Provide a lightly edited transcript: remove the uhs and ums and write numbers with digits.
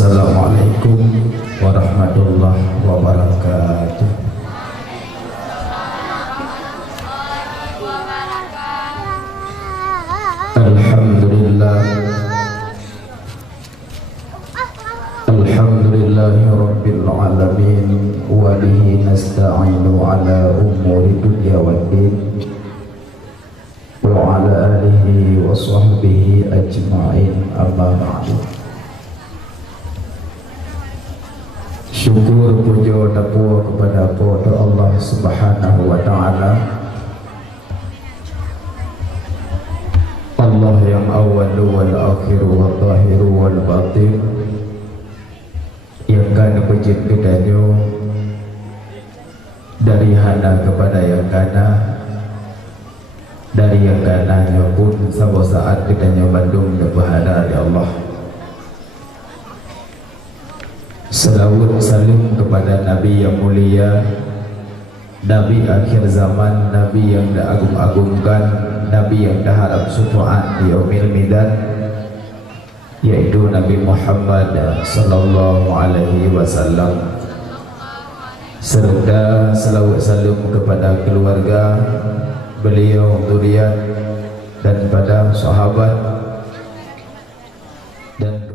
Assalamualaikum warahmatullahi wabarakatuh. Alhamdulillah, alhamdulillahi rabbil alamin, wa bihi nasta'inu ala umuri dunya waddin, wa ala alihi wa sahbihi ajma'in, amma ba'du. Syukur puja takwa kepada Allah Subhanahu wa taala, Allah yang awal wal akhir wal zahir wal batin, yang kana penciptanya dari hana kepada yang kana, dari yang kananya pun sampai saat kita nyabandung berhadap dari Allah. Salawat salam kepada Nabi yang mulia, Nabi akhir zaman, Nabi yang diagung-agungkan, Nabi yang diharap syafaat di yaumil midan, yaitu Nabi Muhammad sallallahu alaihi wasallam. Serta salawat salam kepada keluarga beliau, zuriat dan pada sahabat dan